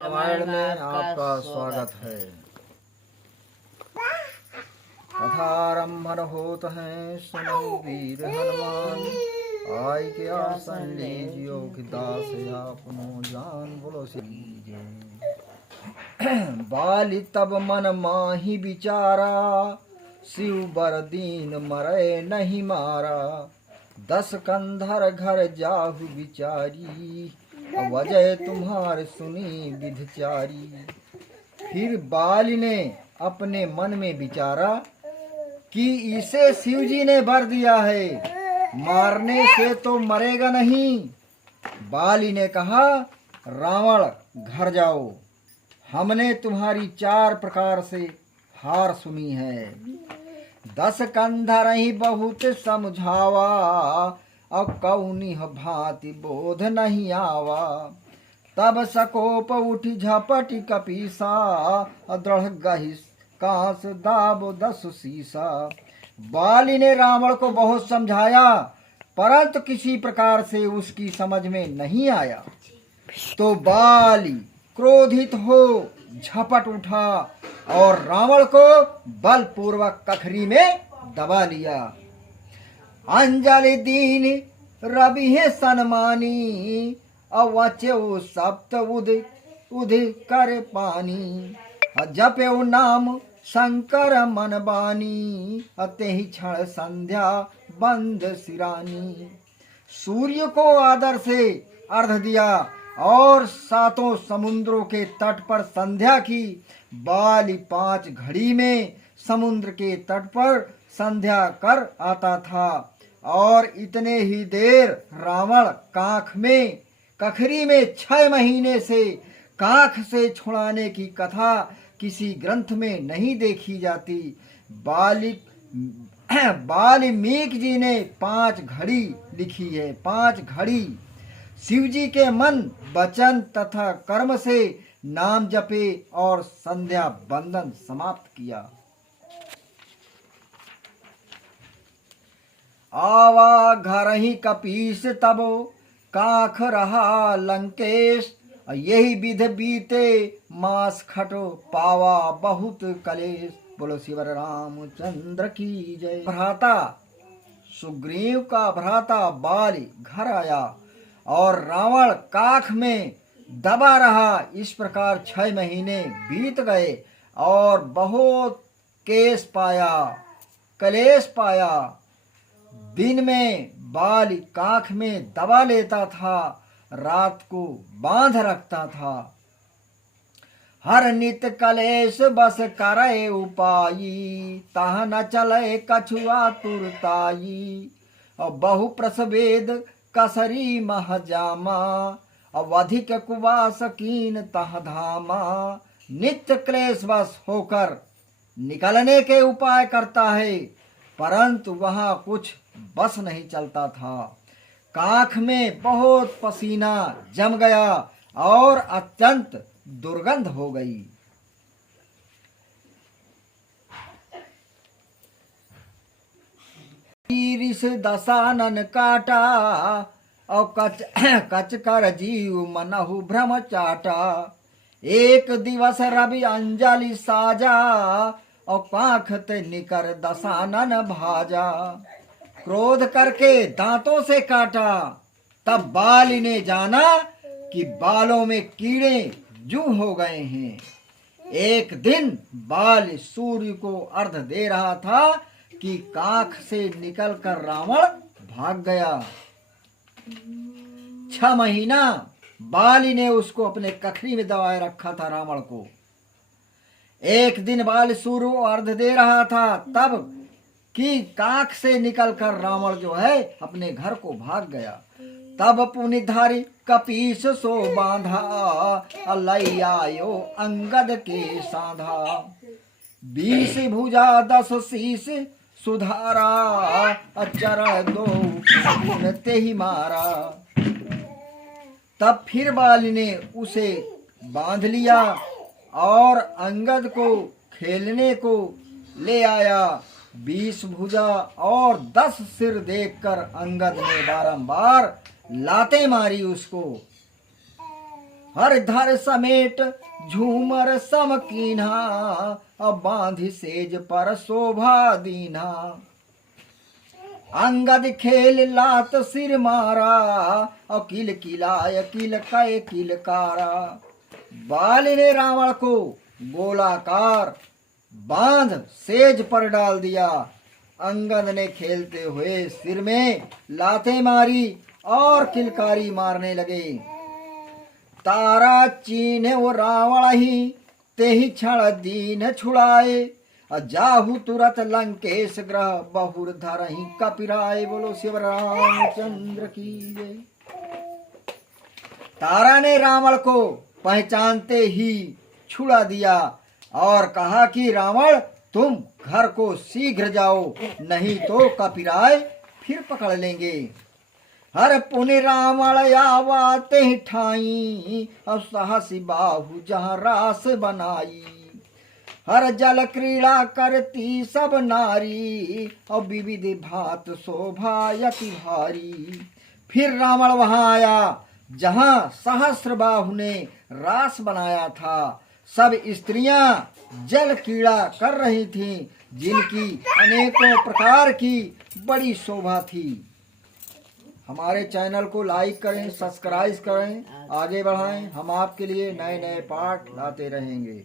रामायण में आपका स्वागत है। कथारंभन होत है, सुनो वीर हनुमान। आय के आसन लीजियो कि दास आपनो जान। बोलो श्री जय। बाली तब मन माही बिचारा, शिव बर दीन मरे नहीं मारा। 10 कंधर घर जाहु बिचारी, वजह तुम्हार सुनी विधचारी। फिर बाल ने अपने मन में विचारा कि इसे शिवजी ने वर दिया है, मारने से तो मरेगा नहीं। बाली ने कहा, रावण घर जाओ, हमने तुम्हारी 4 प्रकार से हार सुनी है। 10 कंधर ही बहुत समझावा, अब कौनिह भांति बोध नहीं आवा। तब सकोप उठी झपटी कपीसा, दृढ़ गही कांस दाब 10 सीसा। बाली ने रावण को बहुत समझाया, परंतु किसी प्रकार से उसकी समझ में नहीं आया। तो बाली क्रोधित हो झपट उठा और रावण को बलपूर्वक कखरी में दबा लिया। अंजलि दीन रवि है सनमानी, अवच्यु सप्त उद कर पानी। जप्यु नाम शंकर मन बानी, अतेहि क्षण संध्या बंद सिरानी। सूर्य को आदर से अर्घ दिया और 7 समुद्रों के तट पर संध्या की। बाली 5 घड़ी में समुद्र के तट पर संध्या कर आता था और इतने ही देर रावण कखरी में 6 महीने से काख से छुड़ाने की कथा किसी ग्रंथ में नहीं देखी जाती। वाल्मीकि जी ने 5 घड़ी लिखी है। 5 घड़ी शिवजी के मन वचन तथा कर्म से नाम जपे और संध्या बंदन समाप्त किया। आवा घर ही कपीस तबो, काख रहा लंकेश। यही विध बीते मास खटो, पावा बहुत कलेश। बोलो शिवर रामचंद्र की जय। भ्राता सुग्रीव का भ्राता बाली घर आया और रावण काख में दबा रहा। इस प्रकार 6 महीने बीत गए और बहुत कलेश पाया। दिन में बाली काख में दबा लेता था, रात को बांध रखता था। हर नित कलेश बस करे उपाई, ताह न चले कछुआ तुरताई। और बहु प्रसवेद कसरी महजामा, अधिक कुवास कीन तह धामा। नित्य क्लेश बस होकर निकलने के उपाय करता है, परंतु वहां कुछ बस नहीं चलता था। काख में बहुत पसीना जम गया और अत्यंत दुर्गंध हो गई। ईरिस दशानन काटा और कच कर जीव मनहु भ्रम चाटा। एक दिवस रवि अंजलि साजा, और काख ते निकर दशानन भाजा। क्रोध करके दांतों से काटा। तब बाली ने जाना कि बालों में कीड़े जू हो गए हैं। एक दिन बाल सूर्य को अर्घ दे रहा था कि काख से निकलकर रावण भाग गया। 6 महीना बाली ने उसको अपने कखरी में दबाए रखा था रावण को। एक दिन बाल सूर्य को अर्घ दे रहा था तब कि काख से निकलकर रावण जो है अपने घर को भाग गया। तब पुनिधारी कपीस सो बांधा, लई आयो अंगद के साधा। 20 भुजा 10 शीस सुधारा, चरण 2 ते ही मारा। तब फिर बाली ने उसे बांध लिया और अंगद को खेलने को ले आया। 20 भुजा और 10 सिर देखकर अंगद ने बारंबार लातें मारी उसको। हर धर समेट झूमर सम कीन्हा, अब बांधि सेज पर शोभा दीन्हा। अंगद खेल लात सिर मारा, और किल किलाय किल कै किलकारा। बाली ने रावण को गोलाकार बांध सेज पर डाल दिया। अंगद ने खेलते हुए सिर में लातें मारी और किलकारी मारने लगे। तारा चीने वो रावण ही, ते ही क्षण दीन छुड़ाए। जाहु तुरत लंकेश ग्रह, बहुर धरहि कपिराए। बोलो शिव रामचंद्र की जय। तारा ने रावण को पहचानते ही छुड़ा दिया और कहा कि रावण तुम घर को शीघ्र जाओ, नहीं तो कपिराय फिर पकड़ लेंगे। हर पुनि रावण आवाते ठाई, अब साहसी बाहु जहाँ रास बनाई। हर जल क्रीड़ा करती सब नारी, और विविध भात शोभा यति भारी। फिर रावण वहां आया जहां सहस्र बाहु ने रास बनाया था। सब स्त्रियां जल क्रीड़ा कर रही थीं, जिनकी अनेकों प्रकार की बड़ी शोभा थी। हमारे चैनल को लाइक करें, सब्सक्राइब करें, आगे बढ़ाएं। हम आपके लिए नए नए पाठ लाते रहेंगे।